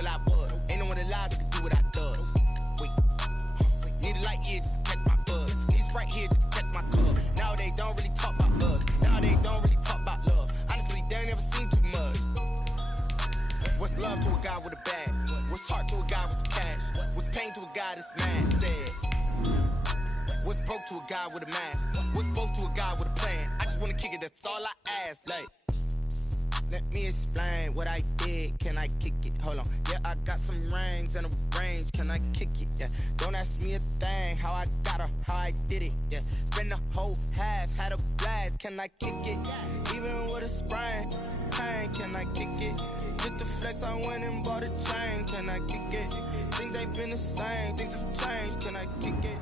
what I was. Ain't no one alive that can do what I does. Wait. Need a light here just to catch my buzz. Need Sprite here just to catch my cup. Now they don't really talk about us. Now they don't really talk about love. Honestly, they ain't never seen too much. What's love to a guy with a bag? What's heart to a guy with some cash? What's pain to a guy that's mad? Said. What's broke to a guy with a mask? What's broke to a guy with a plan? I just wanna kick it, that's all I ask. Like, let me explain what I did. Can I kick it? Hold on. Yeah, I got some rings and a range. Can I kick it? Yeah. Don't ask me a thing. How I got her, how I did it. Yeah. Spend the whole half, had a blast. Can I kick it? Even with a sprain. Pain, can I kick it? Just the flex, I went and bought a chain. Can I kick it? Things ain't been the same. Things have changed. Can I kick it?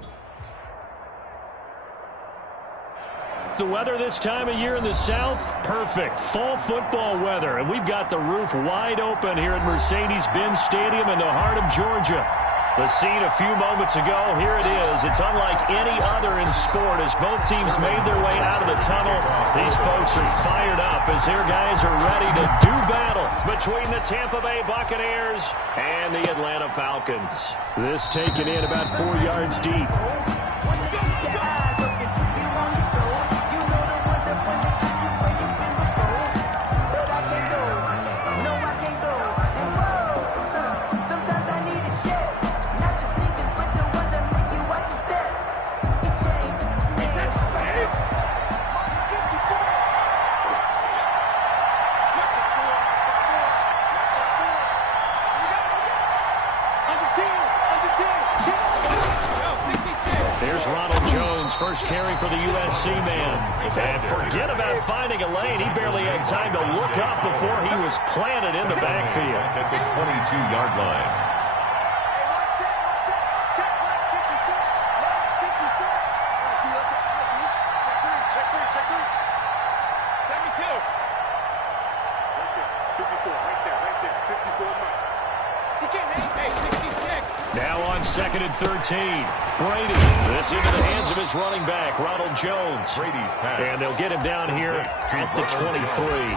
The weather this time of year in the South, perfect. Fall football weather. And we've got the roof wide open here at Mercedes-Benz Stadium in the heart of Georgia. The scene a few moments ago, here it is. It's unlike any other in sport as both teams made their way out of the tunnel. These folks are fired up as their guys are ready to do battle between the Tampa Bay Buccaneers and the Atlanta Falcons. This taken in about 4 yards deep. First carry for the USC man. And forget about finding a lane. He barely had time to look up before he was planted in the backfield. At the 22-yard line. Now on 2nd and 13. Brady. This into the hands of his running back, Ronald Jones. Brady's pass. And they'll get him down here at the 23.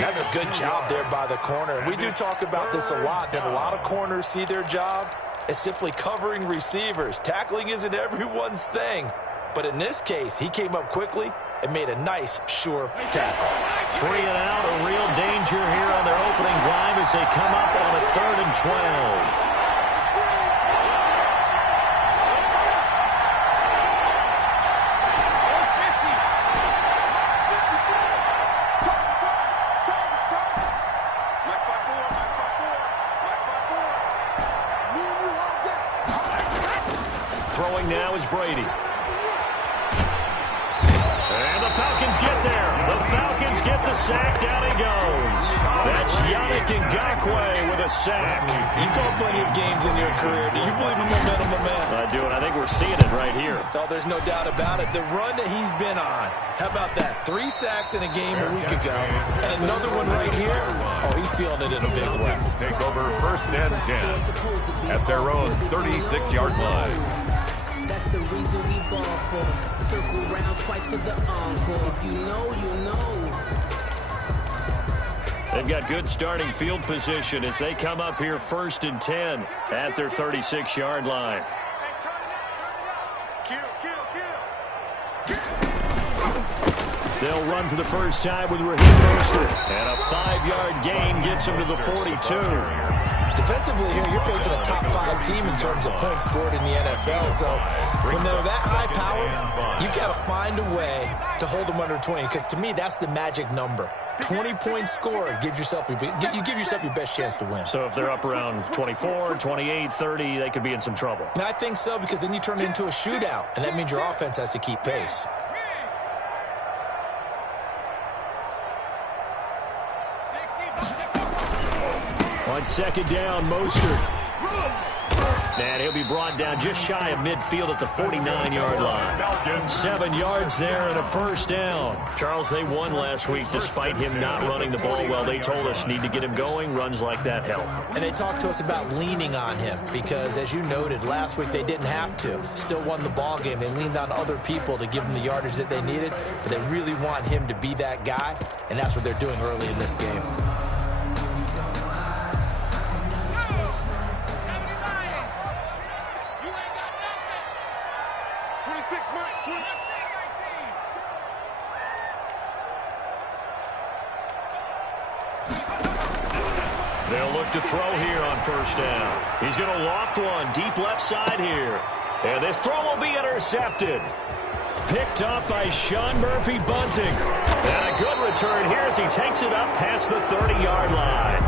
That's a good job there by the corner. We do talk about this a lot, that a lot of corners see their job as simply covering receivers. Tackling isn't everyone's thing. But in this case, he came up quickly and made a nice, sure tackle. 3 and out, a real danger here on their opening drive as they come up on a 3rd and 12. Throwing now is Brady. And the Falcons get there. The Falcons get the sack. Down he goes. That's Yannick Ngakoue with a sack. You've called plenty of games in your career. Do you believe in momentum, my man? I do, and I think we're seeing it right here. Oh, there's no doubt about it. The run that he's been on. How about that? 3 sacks in a game a week ago. And another one right here. Oh, he's feeling it in a big way. Take over 1st and 10 at their own 36-yard line. That's the reason we ball for. Circle round twice for the encore. If you know, you know. They've got good starting field position as they come up here 1st and 10 at their 36-yard line. They'll run for the first time with Raheem Mostert. And a 5-yard gain gets him to the 42. Defensively here, you're facing a top 5 team in terms of points scored in the NFL. So when they're that high powered, you've got to find a way to hold them under 20. Because to me, that's the magic number. 20 points scored gives yourself you give yourself your best chance to win. So if they're up around 24, 28, 30, they could be in some trouble. And I think so, because then you turn it into a shootout, and that means your offense has to keep pace. On 2nd down, Mostert. And he'll be brought down just shy of midfield at the 49-yard line. 7 yards there and a 1st down. Charles, they won last week despite him not running the ball well. They told us need to get him going. Runs like that help. And they talked to us about leaning on him because, as you noted, last week they didn't have to. Still won the ball game. They leaned on other people to give them the yardage that they needed, but they really want him to be that guy, and that's what they're doing early in this game. They'll look to throw here on first down. He's going to loft one deep left side here. And this throw will be intercepted. Picked up by Sean Murphy-Bunting. And a good return here as he takes it up past the 30-yard line.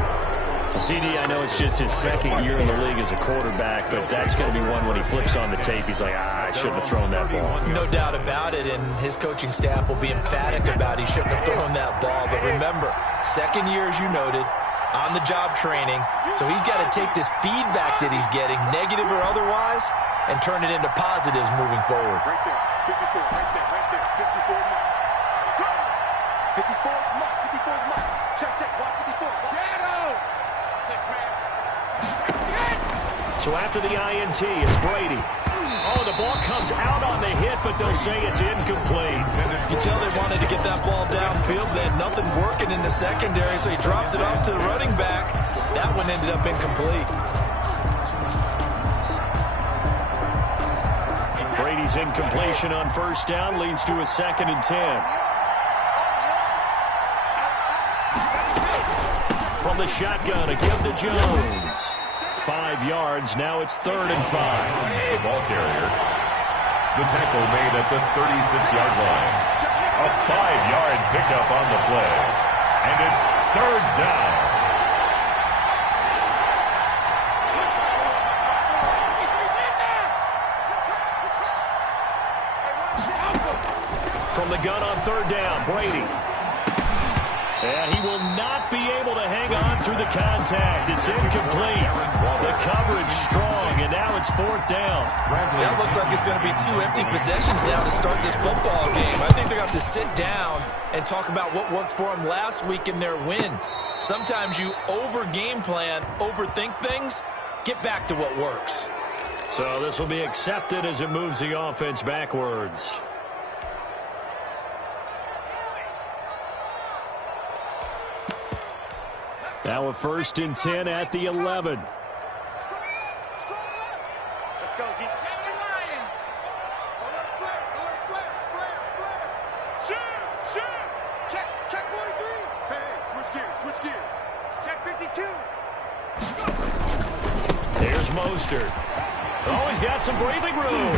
CD, I know it's just his second year in the league as a quarterback, but that's going to be one when he flips on the tape. He's like, I shouldn't have thrown that ball. No doubt about it, and his coaching staff will be emphatic about he shouldn't have thrown that ball. But remember, second year, as you noted, on-the-job training, so he's got to take this feedback that he's getting, negative or otherwise, and turn it into positives moving forward. Right there, 54, right there, 54 mark. 54 mark, 54 mark. Check, watch 54. Shadow! 6-man. So after the INT, it's Brady. Oh, the ball comes out on the hit, but they'll say it's incomplete. You can tell they wanted to get that ball downfield. They had nothing working in the secondary, so he dropped it off to the running back. That one ended up incomplete. Brady's incompletion on first down leads to a 2nd and 10. From the shotgun, a give to Jones. 5 yards, now it's 3rd and 5. The ball carrier. The tackle made at the 36-yard line. A 5-yard pickup on the play. And it's 3rd down. From the gun on 3rd down, Brady. And he will not be able to hang on through the contact. It's incomplete. The coverage strong, and now it's 4th down. That looks like it's going to be 2 empty possessions now to start this football game. I think they're going to have to sit down and talk about what worked for them last week in their win. Sometimes you over-game plan, overthink things, get back to what works. So this will be accepted as it moves the offense backwards. Now a 1st and 10 at the 11. Let's go, D. Shoot! Check 43. Hey, switch gears. Check 52. There's Mostert. Oh, he's got some breathing room.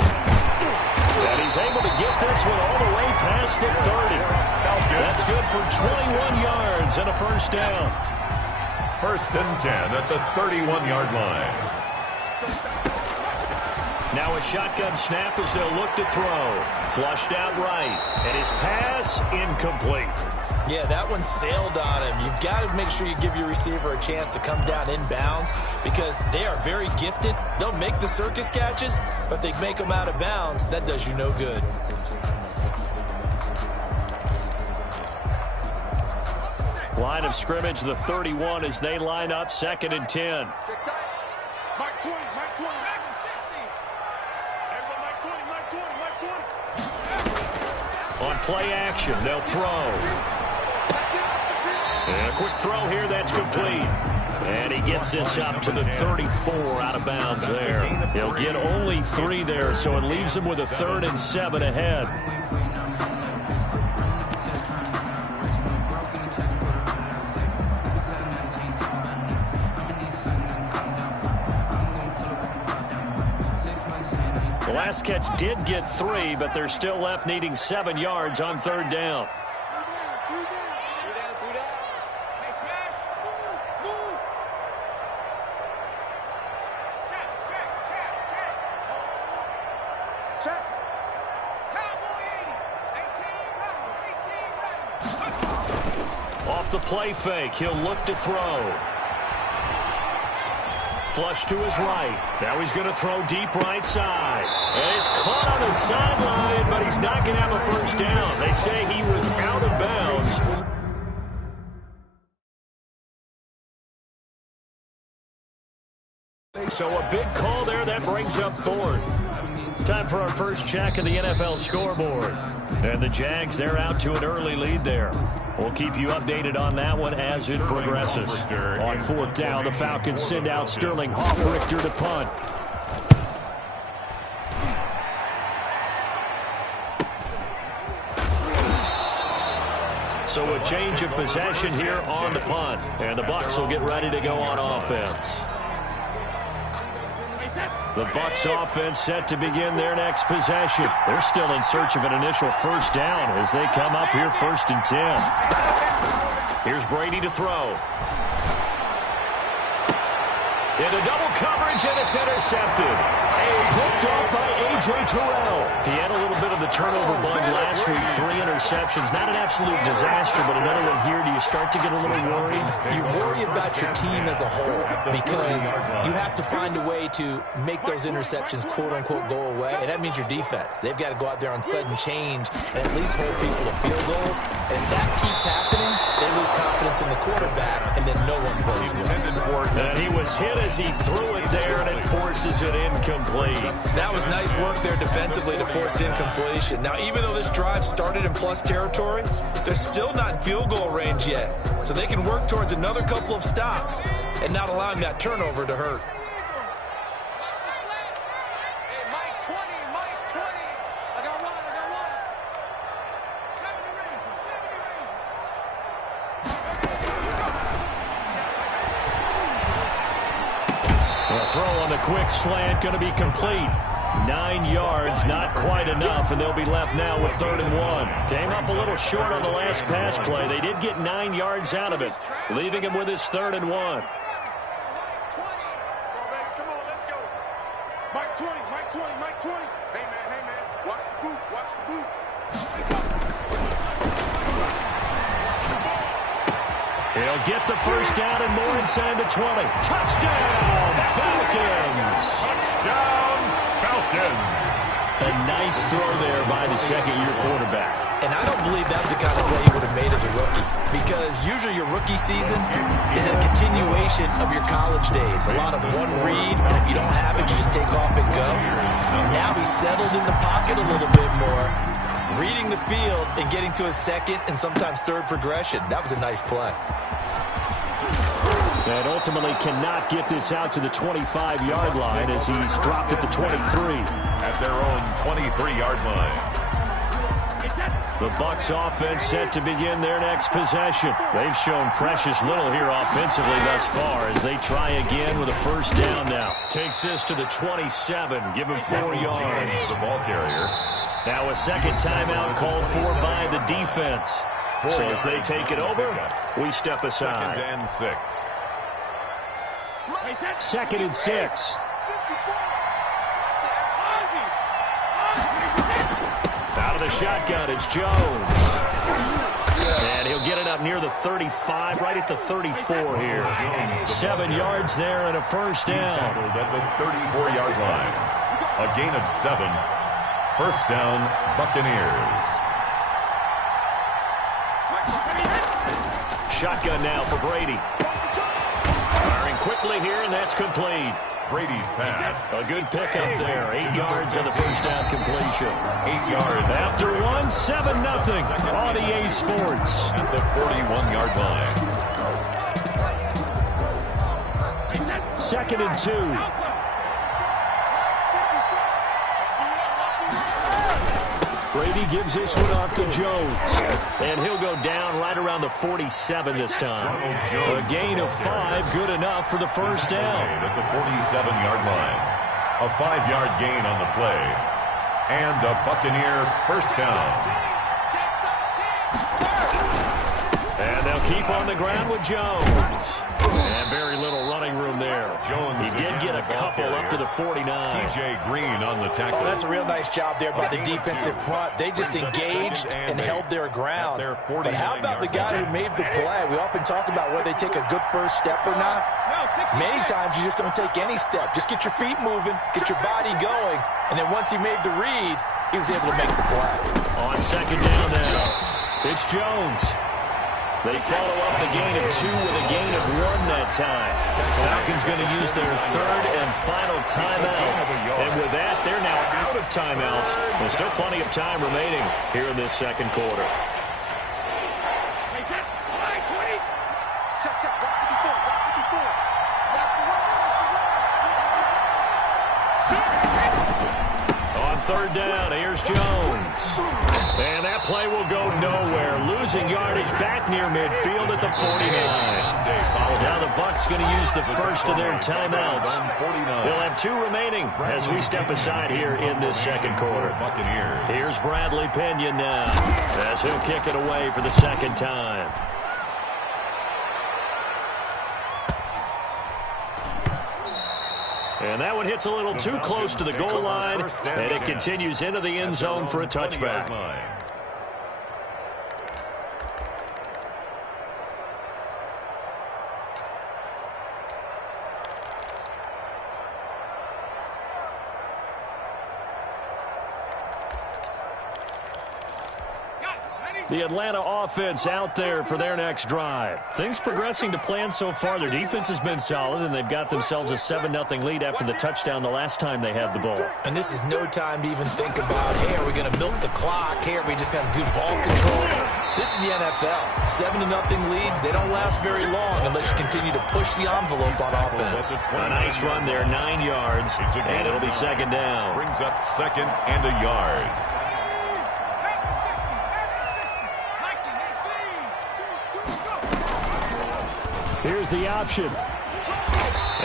And he's able to get this one all the way past the 30. That's good for 21 yards and a 1st down. 1st and 10 at the 31-yard line. Now a shotgun snap as they'll look to throw. Flushed out right. And his pass incomplete. Yeah, that one sailed on him. You've got to make sure you give your receiver a chance to come down inbounds because they are very gifted. They'll make the circus catches, but they make them out of bounds. That does you no good. Line of scrimmage, the 31 as they line up 2nd and 10. Mike 20, Mike 20. Everybody, Mike 20. On play action, they'll throw. And a quick throw here, that's complete. And he gets this up to the 34 out of bounds there. He'll get only 3 there, so it leaves him with a 3rd and 7 ahead. The last catch did get 3, but they're still left needing 7 yards on 3rd down. Off the play fake, he'll look to throw. Flush to his right. Now he's going to throw deep right side. And he's caught on the sideline, but he's not going to have a 1st down. They say he was out of bounds. So a big call there. That brings up 4th. Time for our first check of the NFL scoreboard. And the Jags, they're out to an early lead there. We'll keep you updated on that one as it progresses. On 4th down, the Falcons send out Sterling Hoffrichter to punt. So a change of possession here on the punt. And the Bucs will get ready to go on offense. The Bucs offense set to begin their next possession. They're still in search of an initial first down as they come up here 1st and 10. Here's Brady to throw. Into double coverage, and it's intercepted. Picked off by A.J. Terrell. He had a little bit of the turnover bug last week. 3 interceptions. Not an absolute disaster, but another one here. Do you start to get a little worried? You worry about your team as a whole because you have to find a way to make those interceptions, quote-unquote, go away, and that means your defense. They've got to go out there on sudden change and at least hold people to field goals. And if that keeps happening, they lose confidence in the quarterback, and then no one plays well. And he was hit as he threw it there, and it forces it incomplete. That was nice work there defensively to force incompletion. Now, even though this drive started in plus territory, they're still not in field goal range yet. So they can work towards another couple of stops and not allowing that turnover to hurt. Throw on the quick slant, going to be complete. 9 yards, not quite enough, and they'll be left now with 3rd and 1. Came up a little short on the last pass play. They did get 9 yards out of it, leaving him with his 3rd and 1. Come on, let's go. Mike 20, Mike 20, Mike 20. Hey, man, watch the boot, watch the boot. He'll get the first down and more inside the 20. Touchdown, Falcons! Touchdown, Falcons! A nice throw there by the second-year quarterback. And I don't believe that was the kind of play he would have made as a rookie, because usually your rookie season is a continuation of your college days. A lot of one read, and if you don't have it, you just take off and go. Now he's settled in the pocket a little bit more, reading the field and getting to a second and sometimes third progression. That was a nice play. And ultimately cannot get this out to the 25-yard line as he's dropped at the 23. At their own 23-yard line. The Bucs offense set to begin their next possession. They've shown precious little here offensively thus far as they try again with a first down now. Takes this to the 27, give him 4 yards. The ball carrier. Now a second timeout called for by the defense. So as they take it over, we step aside. 2nd and 6. 2nd and 6. Out of the shotgun, it's Jones. And he'll get it up near the 35, right at the 34 here. 7 yards there and a first down. At the 34-yard line. A gain of 7. First down, Buccaneers. Shotgun now for Brady. Firing quickly here, and that's complete. Brady's pass. A good pickup there. 8 yards on the first down completion. 8 yards. After 1, 7-0 on EA Sports. At the 41-yard line. 2nd and 2. Brady gives this one off to Jones. And he'll go down right around the 47 this time. A gain of 5, good enough for the first down. At the 47-yard line. A 5-yard gain on the play. And a Buccaneer first down. And they'll keep on the ground with Jones. And very little running room there. Jones. He did get a couple up to the 49. TJ Green on the tackle. Well, that's a real nice job there by the defensive front. They just engaged and held their ground. But how about the guy who made the play? We often talk about whether they take a good first step or not. Many times you just don't take any step. Just get your feet moving, get your body going, and then once he made the read, he was able to make the play. On second down now, it's Jones. They follow up the gain of 2 with a gain of 1 that time. Falcons going to use their 3rd and final timeout. And with that, they're now out of timeouts. There's still plenty of time remaining here in this second quarter. On third down. Here's Jones. And that play will go nowhere. Losing yardage back near midfield at the 49. Now the Bucs going to use the first of their timeouts. They'll have 2 remaining as we step aside here in this second quarter. Here's Bradley Pinion now as he'll kick it away for the second time. And that one hits a little too close to the goal line, and it continues into the end zone for a touchback. The Atlanta offense out there for their next drive. Things progressing to plan so far. Their defense has been solid, and they've got themselves a 7-0 lead after the touchdown the last time they had the ball. And this is no time to even think about, hey, are we going to milk the clock? Hey, are we just going to do ball control? This is the NFL. 7-0 leads, they don't last very long unless you continue to push the envelope on offense. A nice run there, 9 yards, and it'll be second down. Brings up second and a yard. Here's the option.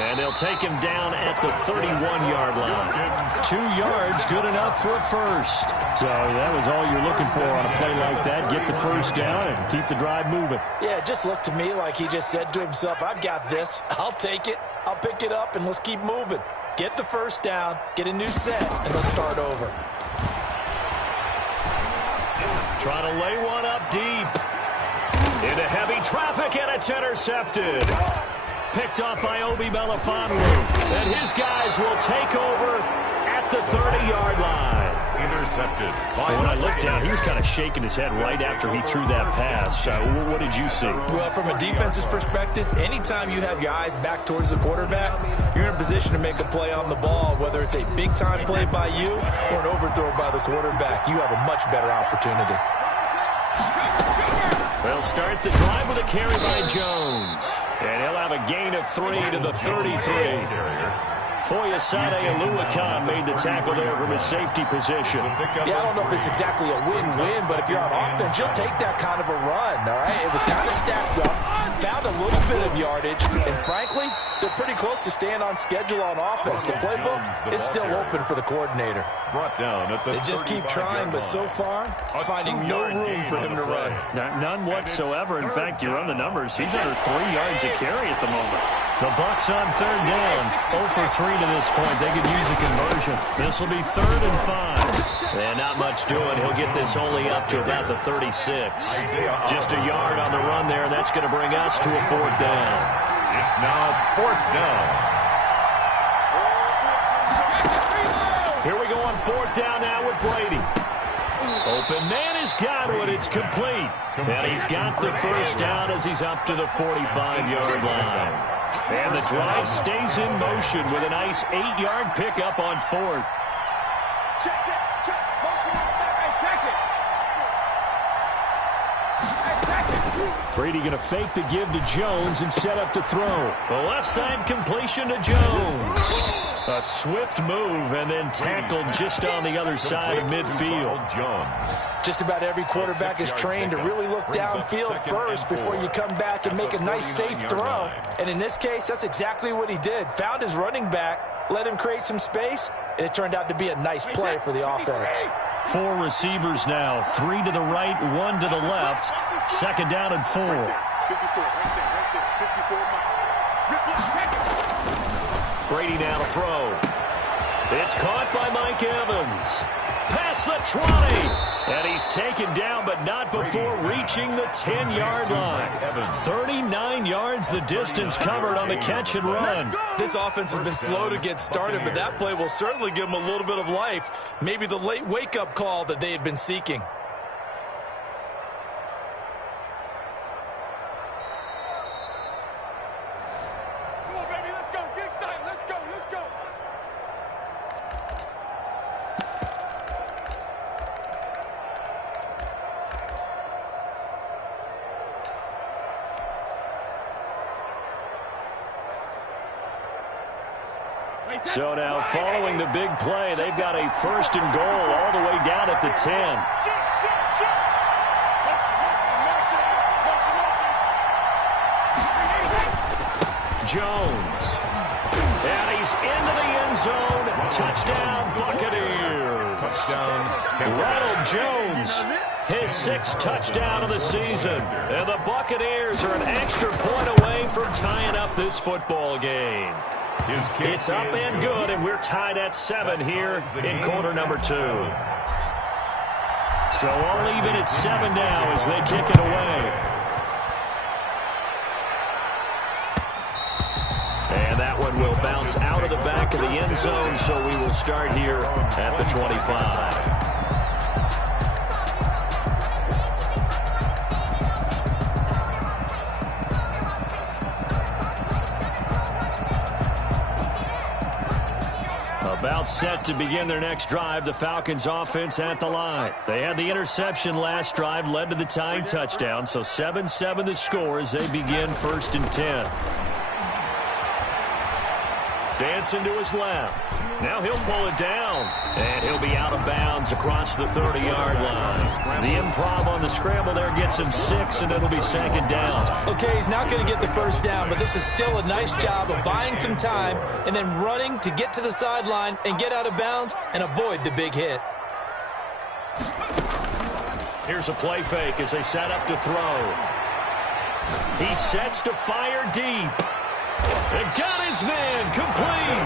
And they'll take him down at the 31-yard line. 2 yards, good enough for a first. So that was all you're looking for on a play like that. Get the first down and keep the drive moving. Yeah, it just looked to me like he just said to himself, I've got this. I'll take it. I'll pick it up, and let's keep moving. Get the first down, get a new set, and let's start over. Trying to lay one up deep. Into heavy traffic, and it's intercepted. Picked off by Obi Melifonwu. And his guys will take over at the 30-yard line. Intercepted. When I looked down, he was kind of shaking his head right after he threw that pass. What did you see? Well, from a defense's perspective, anytime you have your eyes back towards the quarterback, you're in a position to make a play on the ball, whether it's a big-time play by you or an overthrow by the quarterback. You have a much better opportunity. They'll start the drive with a carry by Jones. And he'll have a gain of 3 to the 33. Foyesade Oluwakan made the tackle there from his safety position. Yeah, I don't know if it's exactly a win-win, but if you're on offense, you'll take that kind of a run, all right? It was kind of stacked up, found a little bit of yardage, and frankly, they're pretty close to staying on schedule on offense. The playbook is still open for the coordinator. Brought down at the They just keep trying, but so far, finding no room for him to run. None whatsoever. In fact, you run the numbers. He's under 3 yards a carry at the moment. The Bucs on third down. 0 for 3 to this point. They could use a conversion. This will be 3rd and 5. And not much doing. He'll get this only up to about the 36. Just a yard on the run there, and that's going to bring us to a 4th down. It's now 4th down. Here we go on 4th down now with Brady. Open man has got it. It's complete. And he's got the first down as he's up to the 45-yard line. And the drive stays in motion with a nice 8-yard pickup on 4th. Brady going to fake the give to Jones and set up to throw. The left side completion to Jones. A swift move and then tackled just on the other side of midfield. Just about every quarterback is trained to really look downfield first before you come back and make a nice safe throw. And in this case, that's exactly what he did. Found his running back, let him create some space, and it turned out to be a nice play for the offense. 4 receivers now, 3 to the right, 1 to the left. 2nd down and 4. 54, right there, 54. Brady now to throw. It's caught by Mike Evans. Past the 20. And he's taken down, but not before reaching the 10-yard line. 39 yards the distance covered on the catch and run. This offense has been slow to get started, but that play will certainly give them a little bit of life. Maybe the late wake-up call that they had been seeking. So now following the big play, they've got a first and goal all the way down at the 10. Jones. And he's into the end zone. Touchdown, Buccaneers. Touchdown. Ronald Jones, his 6th touchdown of the season. And the Buccaneers are an extra point away from tying up this football game. It's up and good, and we're tied at 7 here in quarter number 2. So all even at 7 now as they kick it away. And that one will bounce out of the back of the end zone, so we will start here at the 25. About set to begin their next drive, the Falcons offense at the line. They had the interception last drive, led to the tying touchdown, so 7-7 the score as they begin 1st and 10. Dancing to his left. Now he'll pull it down, and he'll be out of bounds across the 30-yard line. The improv on the scramble there gets him 6, and it'll be 2nd down. Okay, he's not going to get the first down, but this is still a nice job of buying some time and then running to get to the sideline and get out of bounds and avoid the big hit. Here's a play fake as they set up to throw. He sets to fire deep. And got his man complete.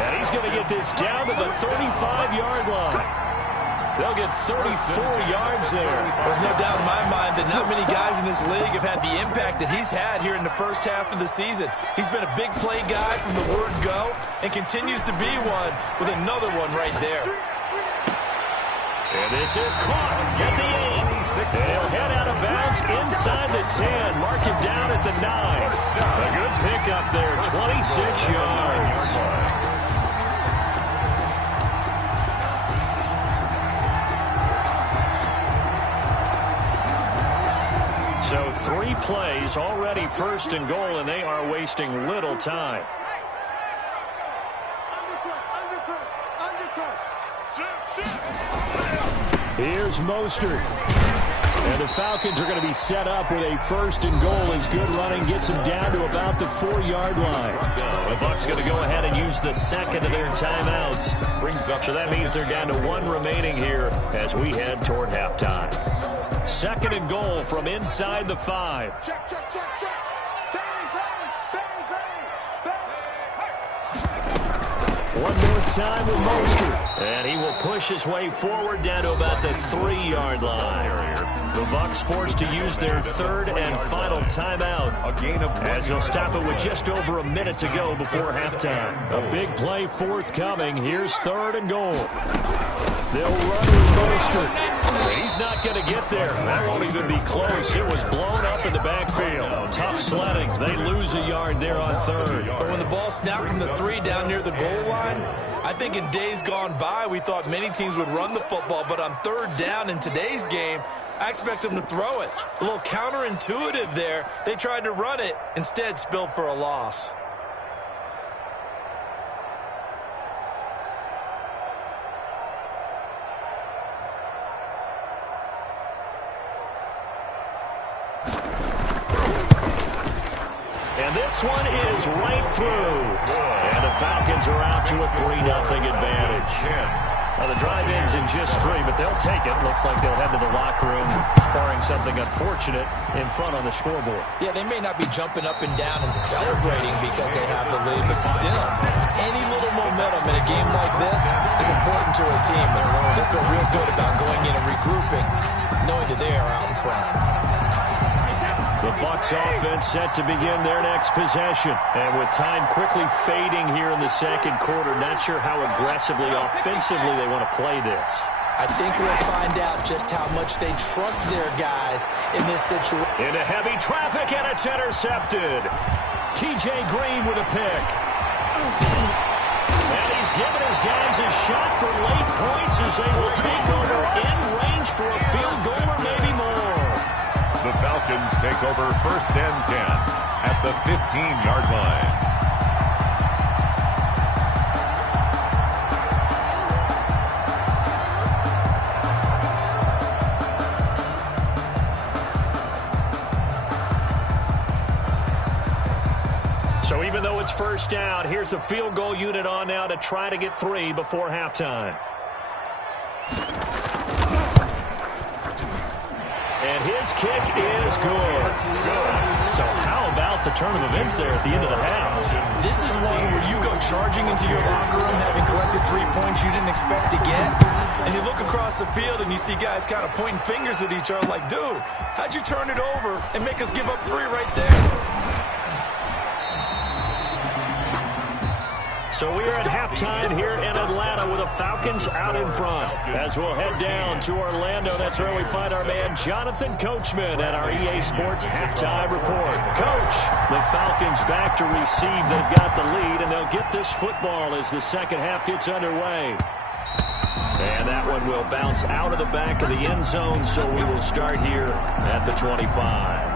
And he's going to get this down to the 35-yard line. They'll get 34 yards there. There's no doubt in my mind that not many guys in this league have had the impact that he's had here in the first half of the season. He's been a big play guy from the word go and continues to be one with another one right there. And this is caught at the 8. They'll head out of bounds inside the 10. Mark him down at the 9. A good pickup there, 26 yards. So 3 plays, already 1st and goal, and they are wasting little time. Here's Mostert. And the Falcons are going to be set up with a 1st and goal as good running gets them down to about the 4-yard line. The Bucs going to go ahead and use the 2nd of their timeouts. So that means they're down to 1 remaining here as we head toward halftime. 2nd and goal from inside the 5. Check, check, check, check. One more time with Mostert. And he will push his way forward down to about the 3-yard line. The Bucs forced to use their 3rd and final timeout as they'll stop it with just over a minute to go before halftime. A big play forthcoming. Here's 3rd and goal. They'll run with Mostert. He's not going to get there. That won't even be close. It was blown up in the backfield. Tough sledding. They lose a yard there on 3rd. But when the ball snapped from the 3 down near the goal line, I think in days gone by, we thought many teams would run the football. But on 3rd down in today's game, I expect them to throw it. A little counterintuitive there. They tried to run it, instead spilled for a loss. And this one is right through. And the Falcons are out to a 3-0 advantage. Now the drive ends in just 3, but they'll take it. Looks like they'll head to the locker room, barring something unfortunate in front on the scoreboard. Yeah, they may not be jumping up and down and celebrating because they have the lead, but still, any little momentum in a game like this is important to a team. And they feel real good about going in and regrouping, knowing that they are out in front. The Bucs offense set to begin their next possession. And with time quickly fading here in the 2nd quarter, not sure how aggressively, offensively they want to play this. I think we'll find out just how much they trust their guys in this situation. Into heavy traffic, and it's intercepted. T.J. Green with a pick. And he's given his guys a shot for late points as they will take over in range for a field goal or maybe more. The Falcons take over 1st and 10 at the 15-yard line. Even though it's first down, here's the field goal unit on now to try to get 3 before halftime. And his kick is good. So how about the turn of events there at the end of the half? This is one where you go charging into your locker room having collected 3 points you didn't expect to get. And you look across the field and you see guys kind of pointing fingers at each other like, dude, how'd you turn it over and make us give up 3 right there? So we are at halftime here in Atlanta with the Falcons out in front. As we'll head down to Orlando, that's where we find our man Jonathan Coachman at our EA Sports Halftime Report. Coach, the Falcons back to receive. They've got the lead, and they'll get this football as the second half gets underway. And that one will bounce out of the back of the end zone, so we will start here at the 25.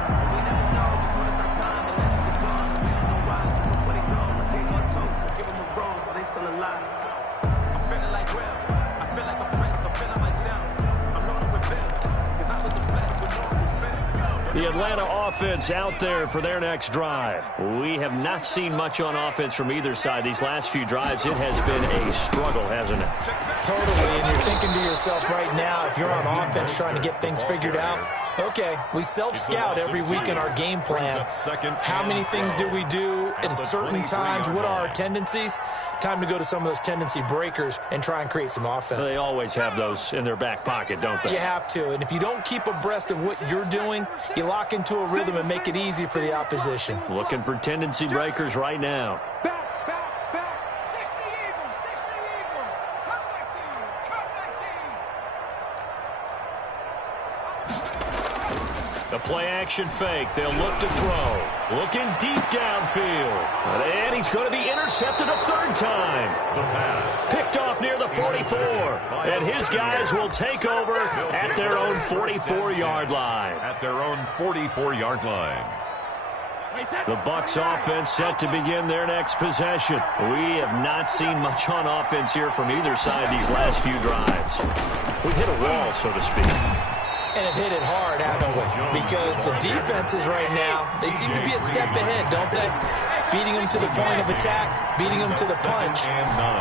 The Atlanta offense out there for their next drive. We have not seen much on offense from either side. These last few drives, it has been a struggle, hasn't it? Totally, and you're thinking to yourself right now, if you're on offense trying to get things figured out, okay, we self-scout every week in our game plan. How many things do we do at certain times? What are our tendencies? Time to go to some of those tendency breakers and try and create some offense. They always have those in their back pocket, don't they? You have to, and if you don't keep abreast of what you're doing, you lock into a rhythm and make it easy for the opposition. Looking for tendency breakers right now. The play-action fake. They'll look to throw. Looking deep downfield. And he's going to be intercepted a third time. The pass. Picked off near the 44. And his guys will take over at their own 44-yard line. At their own 44-yard line. The Bucs offense set to begin their next possession. We have not seen much on offense here from either side these last few drives. We hit a wall, so to speak. And have hit it hard, haven't we? Because the defenses right now, they seem to be a step ahead, don't they? Beating them to the point of attack, beating them to the punch.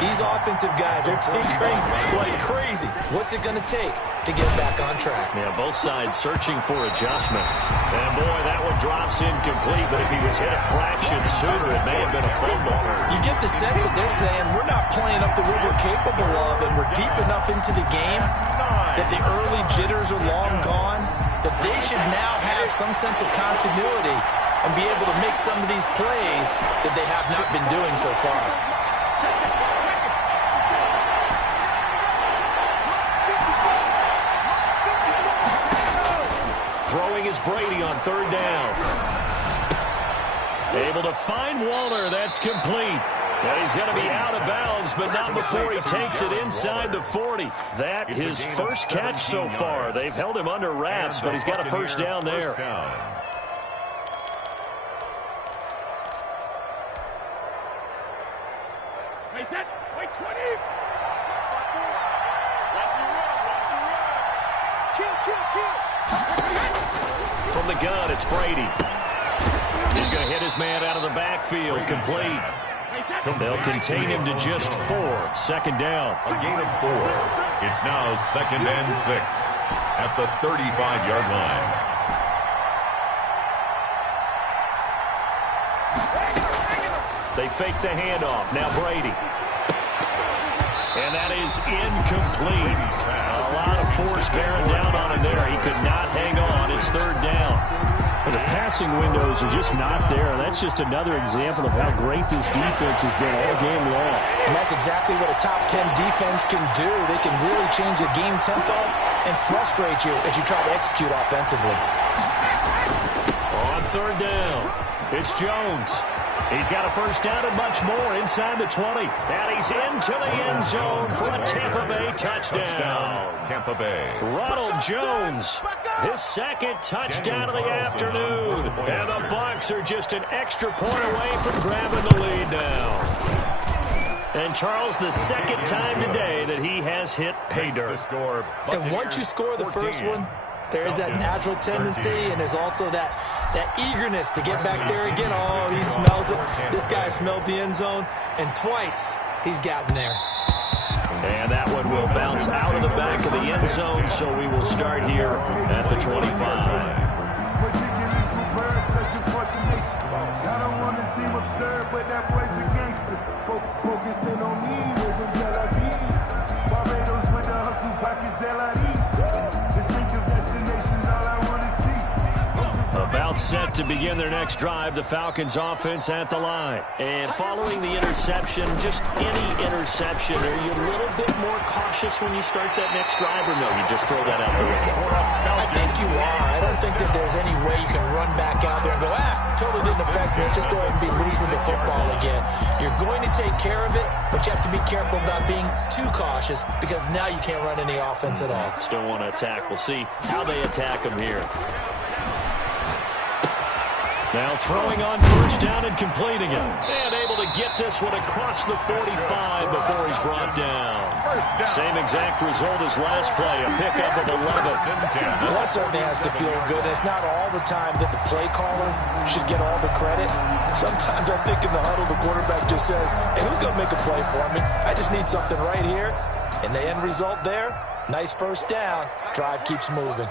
These offensive guys are tinkering like crazy. What's it going to take to get back on track? Yeah, both sides searching for adjustments. And boy, that one drops incomplete, but if he was hit a fraction sooner, it may have been a fumble. You get the sense that they're saying we're not playing up to what we're capable of, and we're deep enough into the game that the early jitters are long gone, that they should now have some sense of continuity and be able to make some of these plays that they have not been doing so far. Throwing is Brady on third down. Able to find Waller. That's complete. And he's going to be out of bounds, but not before he takes it inside the 40. That his first catch so far. They've held him under wraps, but he's got a first down there. Wait 10, wait 20. Watch the run. Kill. From the gun, it's Brady. He's going to hit his man out of the backfield. Complete. They'll contain him to just 4. Second down. A gain of 4. It's now 2nd and 6 at the 35-yard line. They fake the handoff. Now Brady. And that is incomplete. A lot of force bearing down on him there. He could not hang on. It's third down. The passing windows are just not there. That's just another example of how great this defense has been all game long. And that's exactly what a top 10 defense can do. They can really change the game tempo and frustrate you as you try to execute offensively. On third down, it's Jones. He's got a first down and much more inside the 20. And he's into the end zone for a Tampa Bay touchdown. Tampa Bay. Ronald Jones, his second touchdown of the afternoon. And the Bucs are just an extra point away from grabbing the lead now. And Charles, the second time today that he has hit pay dirt. And once you score the first one, There is that natural tendency, and there's also that eagerness to get back there again. Oh, he smells it. This guy smelled the end zone, and twice he's gotten there. And that one will bounce out of the back of the end zone, so we will start here at the 25. I don't want to seem absurd, but that boy's a gangster. Focusing on me, we're from Tel Aviv. Barbados with the hustle pockets, LIDs. Distinctive destinations, all I want to see. About set to begin their next drive, the Falcons offense at the line. And following the interception, just any interception, are you a little bit more cautious when you start that next drive, or no, you just throw that out the window? I think you are. I don't think that there's any way you can run back out there and go, totally didn't affect me. Let's just go ahead and be loose with the football again. You're going to take care of it, but you have to be careful about being too cautious because now you can't run any offense at all. Still want to attack. We'll see how they attack them here. Now throwing on first down and completing it. And able to get this one across the 45 before he's brought down. Same exact result as last play, a pickup of 11. That certainly has to feel good. It's not all the time that the play caller should get all the credit. Sometimes I think in the huddle the quarterback just says, hey, who's going to make a play for me? I just need something right here. And the end result there, nice first down. Drive keeps moving.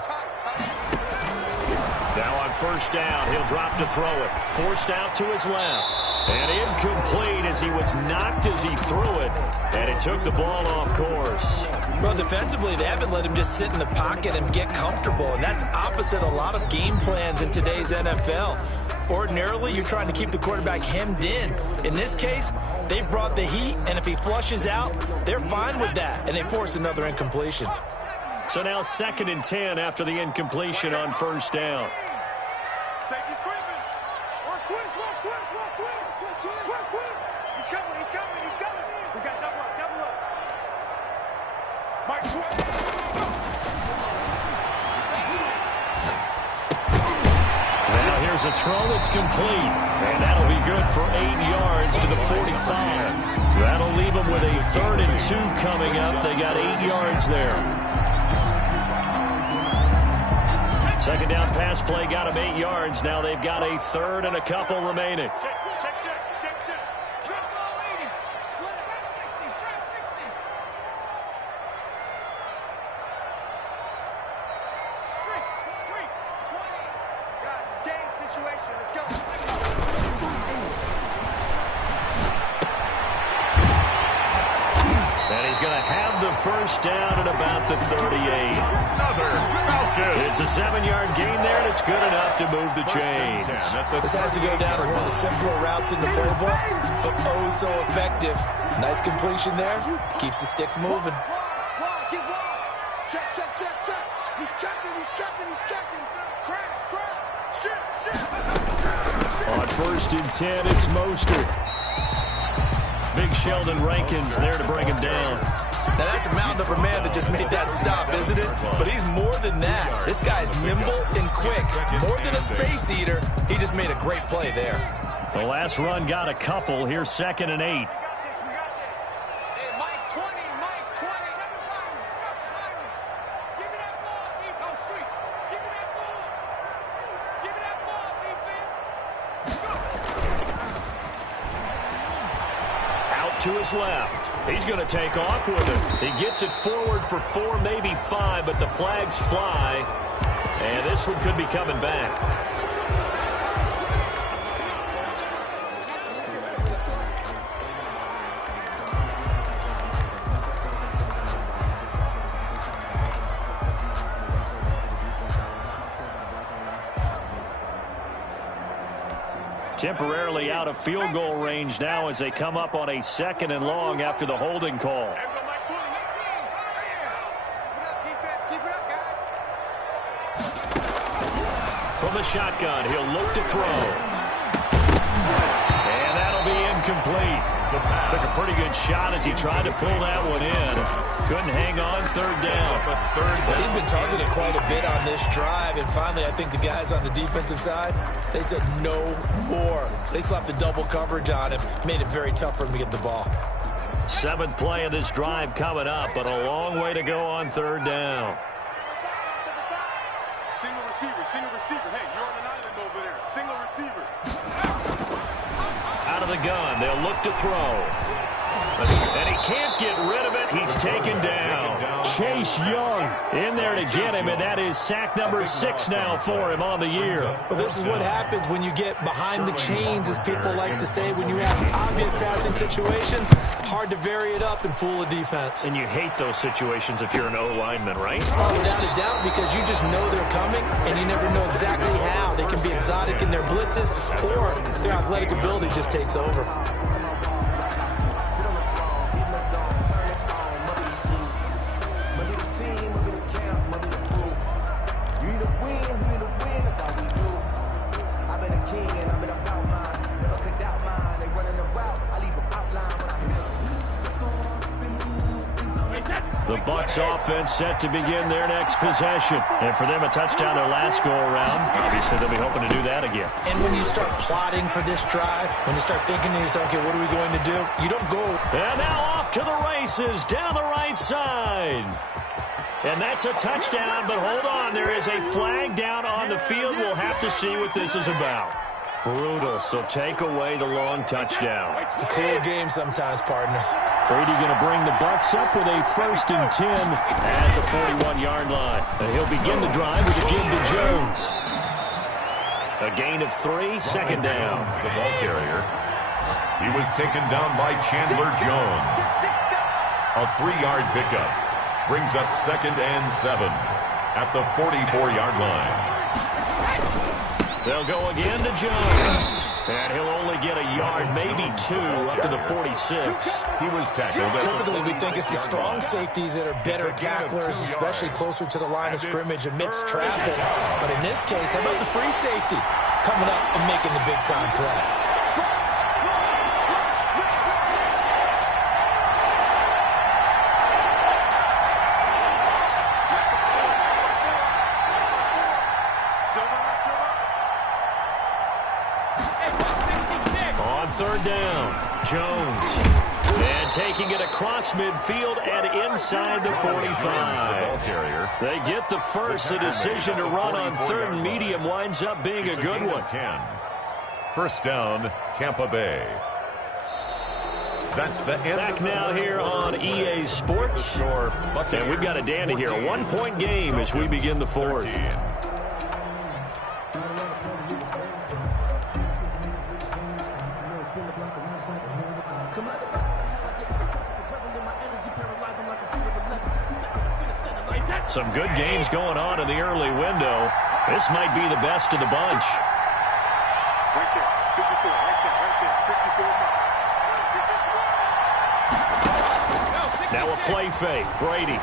Now on first down, he'll drop to throw it. Forced out to his left. And incomplete as he was knocked as he threw it. And it took the ball off course. Well, defensively, they haven't let him just sit in the pocket and get comfortable. And that's opposite a lot of game plans in today's NFL. Ordinarily, you're trying to keep the quarterback hemmed in. In this case, they brought the heat, and if he flushes out, they're fine with that. And they force another incompletion. So now 2nd and 10 after the incompletion on first down. Safety's creeping. Watch twist. He's coming. We got double up. Mike Twist. Now here's a throw. It's complete. And that'll be good for 8 yards to the 45. That'll leave them with a 3rd and 2 coming up. They got 8 yards there. Second down pass play got him 8 yards. Now they've got a 3rd and a couple remaining. Check. Guys, it's game situation. Let's go. And he's going to have the first down at about the 38. Another Falcon. It's a 7-yard gain there, and it's good enough to move the chains. This has to go down as one of the simpler routes in the playbook, but oh so effective. Nice completion there. Keeps the sticks moving. Get wide. Check. He's checking. Crash. Shit. On 1st and 10, it's Mostert. Big Sheldon Rankins there to bring him down. Now that's a mountain upper man that just made that stop, isn't it? But he's more than that. This guy's nimble and quick. More than a space eater. He just made a great play there. The last run got a couple. Here's 2nd and 8. To his left. He's going to take off with it. He gets it forward for 4, maybe 5, but the flags fly. And this one could be coming back. Temporarily out of field goal range now as they come up on a 2nd and long after the holding call. From the shotgun, he'll look to throw. And that'll be incomplete. Took a pretty good shot as he tried to pull that one in. Couldn't hang on 3rd down. He's been targeted quite a bit on this drive, and finally I think the guys on the defensive side, they said no more. They slapped the double coverage on him, made it very tough for him to get the ball. 7th play of this drive coming up, but a long way to go on 3rd down. Single receiver, single receiver. Hey, you're on an island over there. Single receiver. Out of the gun, they'll look to throw. And he can't get rid of it. He's taken down. Chase Young in there to get him, and that is sack number 6 now for him on the year. Well, this is what happens when you get behind the chains, as people like to say. When you have obvious passing situations, hard to vary it up and fool a defense. And you hate those situations if you're an O-lineman, right? Oh, without a doubt, because you just know they're coming, and you never know exactly how. They can be exotic in their blitzes, or their athletic ability just takes over. The Bucs offense set to begin their next possession. And for them, a touchdown their last go-around. Obviously, they'll be hoping to do that again. And when you start plotting for this drive, when you start thinking to yourself, okay, what are we going to do? You don't go. And now off to the races down the right side. And that's a touchdown, but hold on. There is a flag down on the field. We'll have to see what this is about. Brutal, so take away the long touchdown. It's a cool game sometimes, partner. Brady going to bring the Bucs up with a 1st and 10 at the 41-yard line. And he'll begin the drive with a give to Jones. A gain of 3, second down. The ball carrier. He was taken down by Chandler Jones. A 3-yard pickup. Brings up 2nd and 7 at the 44-yard line. They'll go again to Jones. And he'll only get a yard, maybe 2, up to the 46. He was tackled. Typically, we think it's the strong safeties that are better tacklers, especially closer to the line of scrimmage amidst traffic. But in this case, how about the free safety coming up and making the big-time play? Third down, Jones. And taking it across midfield and inside the 45. They get the first. The decision to run on 3rd and medium winds up being a good one. 10. First down, Tampa Bay. That's the end. Back now here on EA Sports. And we've got a Danny here. A 1-point game as we begin the 4th. Some good games going on in the early window. This might be the best of the bunch. Right there, 54, right there, 54 mark. Now a play fake. Brady.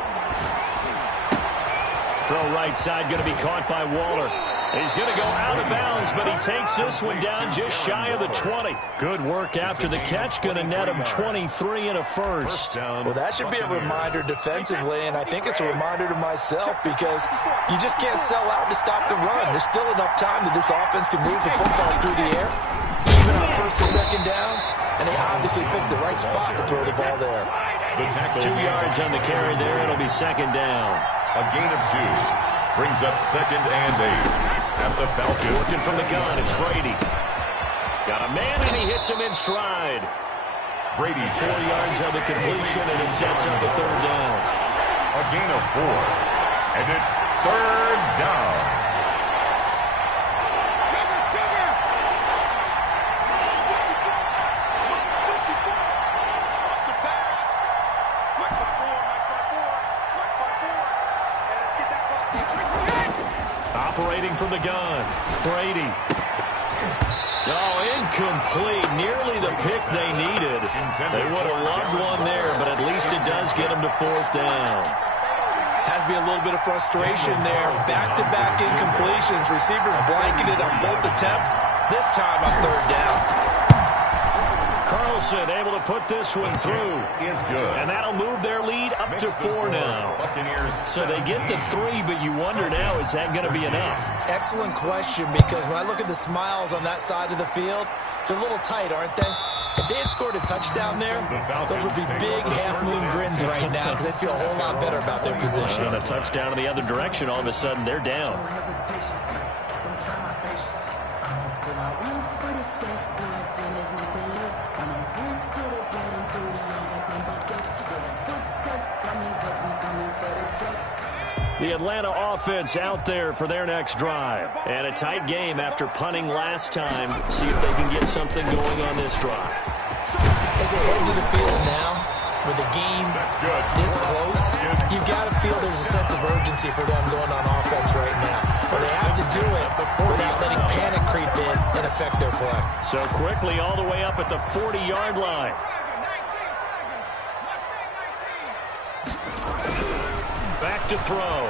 Throw right side, going to be caught by Waller. He's going to go out of bounds, but he takes this one down just shy of the 20. Good work after the catch. Going to net him 23 and a first. Well, that should be a reminder defensively, and I think it's a reminder to myself because you just can't sell out to stop the run. There's still enough time that this offense can move the football through the air, even on 1st and 2nd downs, and they obviously picked the right spot to throw the ball there. The tackle 2 yards on the carry there. It'll be 2nd down. A gain of 2. Brings up 2nd and 8. At the Falcons. Working from the gun, it's Brady. Got a man, and he hits him in stride. Brady 4 yards on the completion, and it sets up a 3rd down. A gain of 4. And it's 3rd down. Operating from the gun, Brady. Oh, incomplete. Nearly the pick they needed. They would have loved one there, but at least it does get them to 4th down. Has to be a little bit of frustration there. Back-to-back incompletions. Receivers blanketed on both attempts. This time on 3rd down. Carlson able to put this one through. Is good. And that'll move their lead up to 4 now. So they get the 3, but you wonder now, is that going to be enough? Excellent question, because when I look at the smiles on that side of the field, they're a little tight, aren't they? If they had scored a touchdown there, those would be big half-moon grins right now because they'd feel a whole lot better about their position. And a touchdown in the other direction, all of a sudden they're down. The Atlanta offense out there for their next drive. And a tight game after punting last time. See if they can get something going on this drive. As they head to the field now, with the game this close, you've got to feel there's a sense of urgency for them going on offense right now. But they have to do it without letting panic creep in and affect their play. So quickly all the way up at the 40-yard line. Back to throw.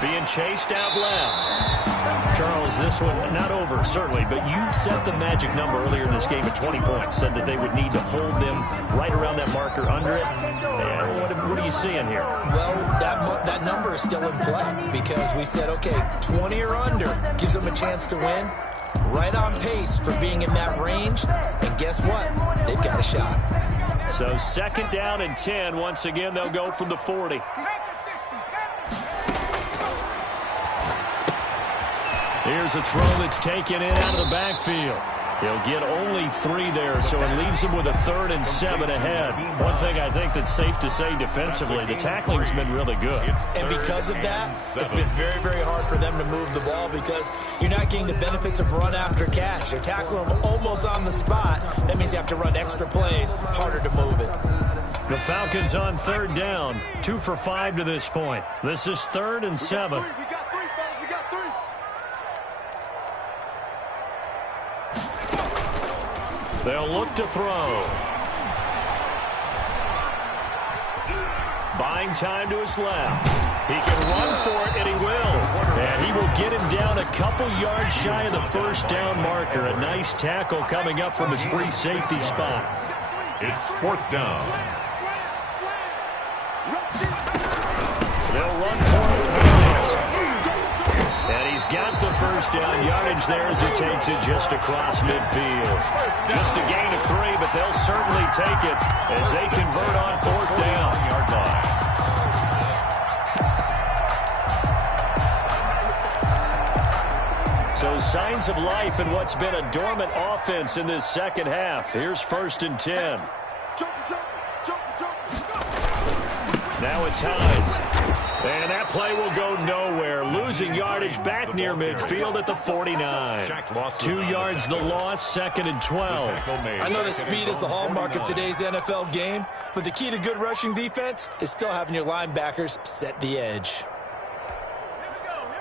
Being chased out left. Charles, this one not over, certainly, but you set the magic number earlier in this game at 20 points. Said that they would need to hold them right around that marker under it. And what are you seeing here? Well, that number is still in play because we said, okay, 20 or under gives them a chance to win. Right on pace for being in that range. And guess what? They've got a shot. So 2nd down and 10. Once again, they'll go from the 40. Here's a throw that's taken in out of the backfield. He'll get only 3 there, so it leaves him with a 3rd and 7 ahead. One thing I think that's safe to say defensively, the tackling's been really good. And because of that, it's been very, very hard for them to move the ball because you're not getting the benefits of run after catch. You're tackling them almost on the spot. That means you have to run extra plays, harder to move it. The Falcons on 3rd down, 2 for 5 to this point. This is 3rd and 7. They'll look to throw. Buying time to his left. He can run for it, and he will. And he will get him down a couple yards shy of the 1st down marker. A nice tackle coming up from his free safety spot. It's 4th down. They'll run for it with this. And he's got the 1st down yardage there as he takes it just across midfield. Just a gain of 3, but they'll certainly take it as they convert on 4th down. Yard line. So signs of life in what's been a dormant offense in this 2nd half. Here's 1st and 10. Now it's Hines. And that play will go nowhere. Losing yardage back near midfield at the 49. 2 yards the loss, 2nd and 12. I know that speed is the hallmark of today's NFL game, but the key to good rushing defense is still having your linebackers set the edge.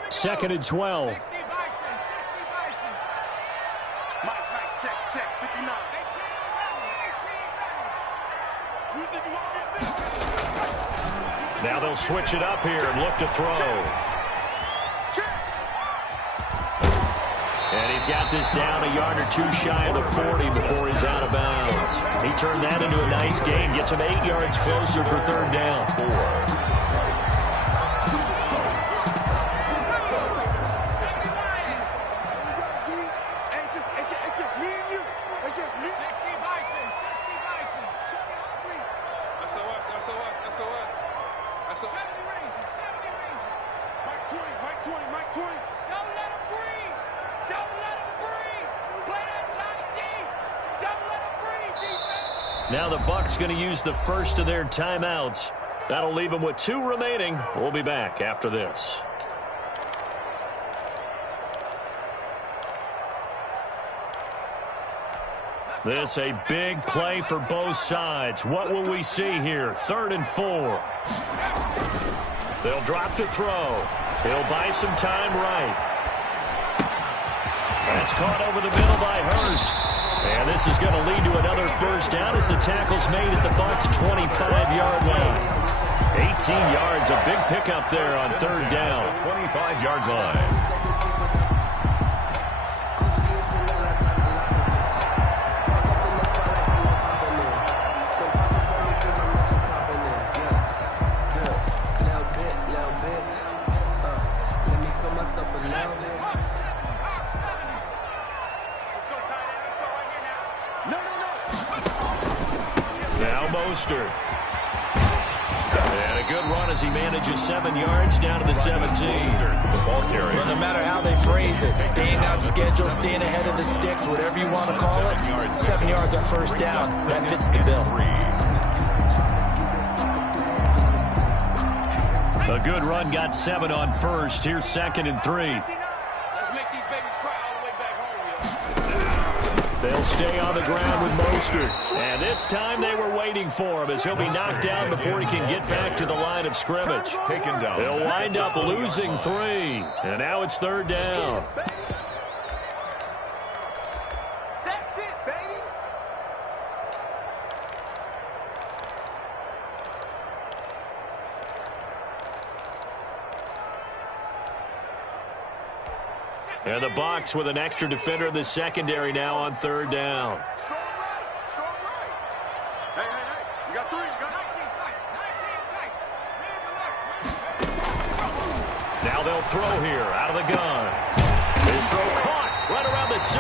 2nd and 12. Now they'll switch it up here and look to throw. And he's got this down a yard or 2 shy of the 40 before he's out of bounds. He turned that into a nice gain. Gets him 8 yards closer for 3rd down. 4. Now the Bucs going to use the first of their timeouts. That'll leave them with 2 remaining. We'll be back after this. This a big play for both sides. What will we see here? 3rd and 4. They'll drop the throw. He'll buy some time right. That's caught over the middle by Hurst. And this is going to lead to another 1st down as the tackle's made at the Bucs' 25-yard line. 18 yards, a big pickup there on 3rd down. 25-yard line. Mostert. And a good run as he manages 7 yards down to the 17. The ball carrier. Well, no matter how they phrase it, staying on schedule, staying ahead of the sticks, whatever you want to call it, 7 yards on first down, that fits the bill. A good run got 7 on first. Here's 2nd and 3. Let's make these babies cry all the way back home, yo. They'll stay on the ground with Mostert. And this time they were waiting for him as he'll be knocked down before he can get back to the line of scrimmage. Taken down. They'll wind up losing 3. And now it's 3rd down. That's it, baby. And the Bucs with an extra defender in the secondary now on 3rd down. Strong right. Strong right. Hey. We got 3. We got 19 tight. 19 tight. Now they'll throw here out of the gun. His throw caught right around the 6.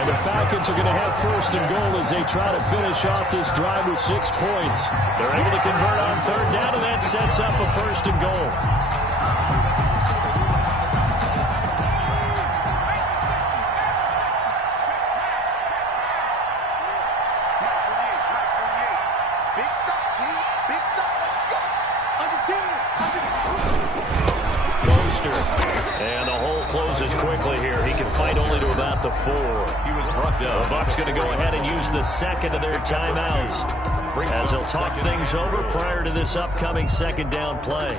And the Falcons are going to have 1st and goal as they try to finish off this drive with 6 points. They're able to convert on 3rd down, and that sets up a 1st and goal. And the hole closes quickly here. He can fight only to about the 4. He was brought down. The Bucs going to go ahead and use the 2nd of their timeouts as they'll talk things over prior to this upcoming 2nd down play.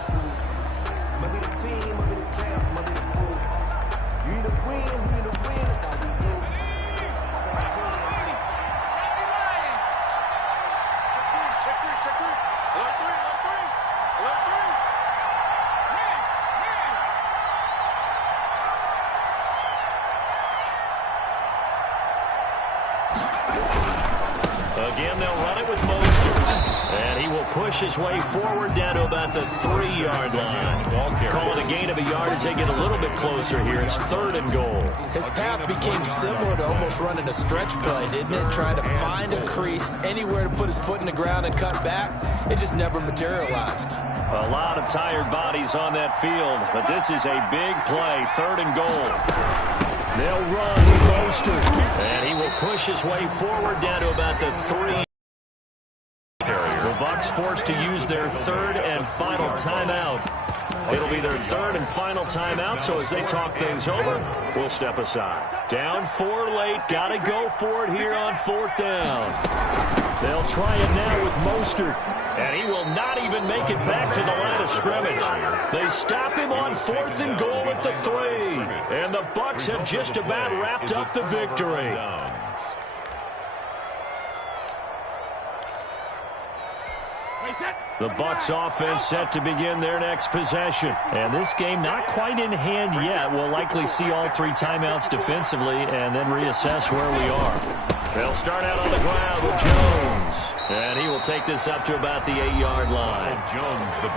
Again, they'll run it with Mostert. And he will push his way forward down to about the 3-yard line. Call it a gain of a yard as they get a little bit closer here. It's 3rd and goal. His path became similar to almost running a stretch play, didn't it? Trying to find a crease, anywhere to put his foot in the ground and cut back. It just never materialized. A lot of tired bodies on that field, but this is a big play. 3rd and goal. They'll run with Mostert. And he will push his way forward down to about the 3. The Bucs forced to use their 3rd and final timeout. It'll be their 3rd and final timeout, so as they talk things over, we'll step aside. Down 4 late, got to go for it here on 4th down. They'll try it now with Mostert, and he will not even make it back to the line of scrimmage. They stop him on 4th and goal at the 3, and the Bucs have just about wrapped up the victory. The Bucs offense set to begin their next possession. And this game not quite in hand yet. We'll likely see all 3 timeouts defensively and then reassess where we are. They'll start out on the ground with Jones. And he will take this up to about the 8-yard line.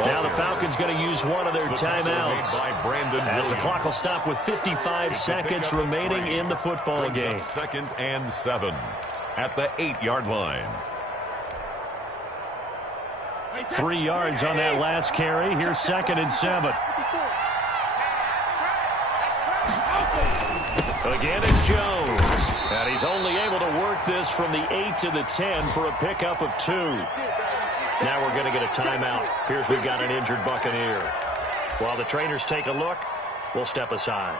Now the Falcons going to use one of their timeouts as the clock will stop with 55 seconds remaining in the football game. 2nd and 7 at the 8-yard line. 3 yards on that last carry. Here's 2nd and 7. Again, it's Jones. And he's only able to work this from the 8 to the 10 for a pickup of 2. Now we're going to get a timeout. Here's we've got an injured Buccaneer. While the trainers take a look, we'll step aside.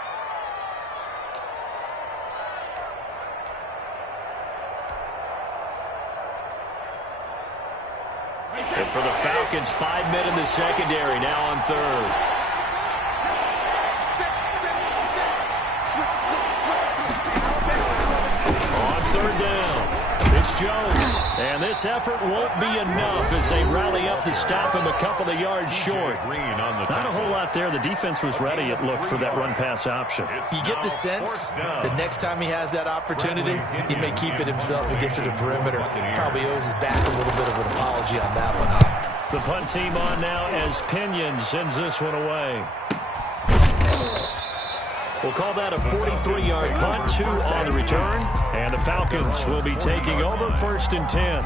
And for the Falcons, 5 men in the secondary now on 3rd. On 3rd down, it's Jones. And this effort won't be enough as they rally up to stop him a couple of yards short. Not a whole lot there. The defense was ready, it looked, for that run-pass option. You get the sense that next time he has that opportunity, he may keep it himself and get to the perimeter. Probably owes his back a little bit of an apology on that one, huh? The punt team on now as Pinion sends this one away. We'll call that a 43-yard punt, 2 on the return. And the Falcons will be taking over 1st and 10.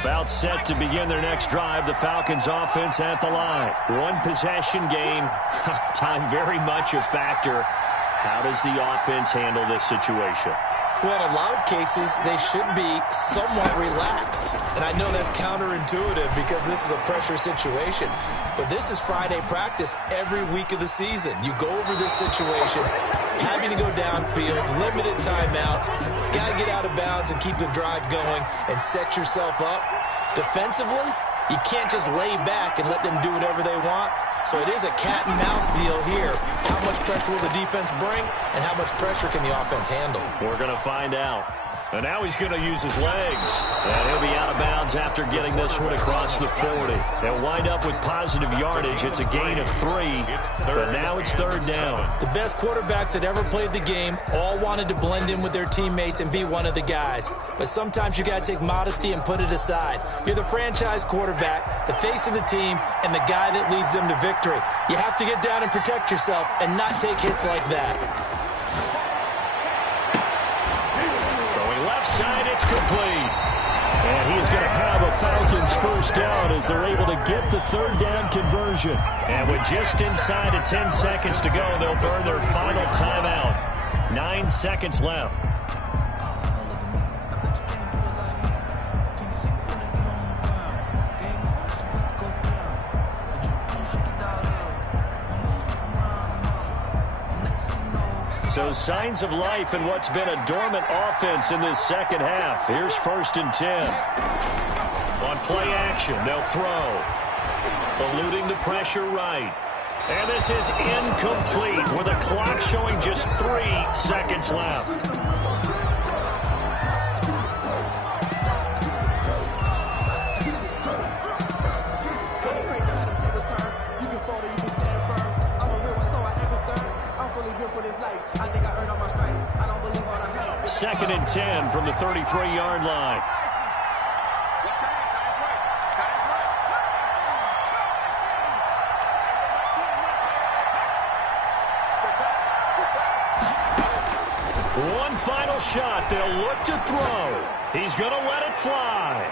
About set to begin their next drive, the Falcons offense at the line. One possession game. Time very much a factor. How does the offense handle this situation? Well, in a lot of cases, they should be somewhat relaxed. And I know that's counterintuitive because this is a pressure situation. But this is Friday practice every week of the season. You go over this situation, having to go downfield, limited timeouts, got to get out of bounds and keep the drive going and set yourself up. Defensively, you can't just lay back and let them do whatever they want. So it is a cat and mouse deal here. How much pressure will the defense bring, and how much pressure can the offense handle? We're going to find out. And now he's going to use his legs. And he'll be out of bounds after getting this one across the 40. They'll wind up with positive yardage. It's a gain of 3, but now it's third down. The best quarterbacks that ever played the game all wanted to blend in with their teammates and be one of the guys. But sometimes you got to take modesty and put it aside. You're the franchise quarterback, the face of the team, and the guy that leads them to victory. You have to get down and protect yourself and not take hits like that. Side, it's complete. And he is going to have a Falcons first down as they're able to get the third down conversion. And with just inside of 10 seconds to go, they'll burn their final timeout. 9 seconds left. So signs of life in what's been a dormant offense in this second half. Here's 1st and 10. On play action, they'll throw. Eluding the pressure right. And this is incomplete with a clock showing just 3 seconds left. Second and 10 from the 33-yard line. One final shot. They'll look to throw. He's going to let it fly.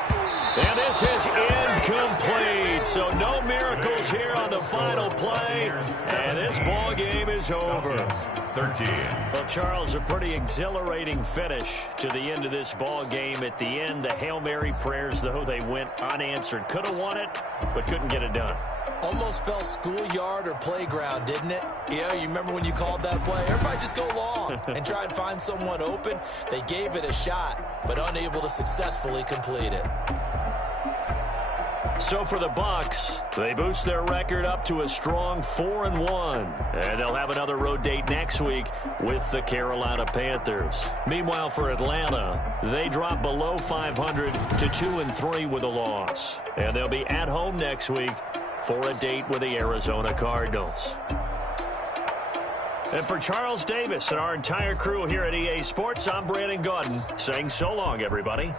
And this is incomplete. So no miracles here on the final play. And this ball game is over. 13. Well, Charles, a pretty exhilarating finish to the end of this ball game. At the end, the Hail Mary prayers, though, they went unanswered. Could have won it, but couldn't get it done. Almost felt schoolyard or playground, didn't it? Yeah, you remember when you called that play? Everybody just go long and try and find someone open. They gave it a shot, but unable to successfully complete it. So for the Bucs, they boost their record up to a strong 4-1. And they'll have another road date next week with the Carolina Panthers. Meanwhile, for Atlanta, they drop below 500 to 2-3 with a loss. And they'll be at home next week for a date with the Arizona Cardinals. And for Charles Davis and our entire crew here at EA Sports, I'm Brandon Gaudin saying so long, everybody.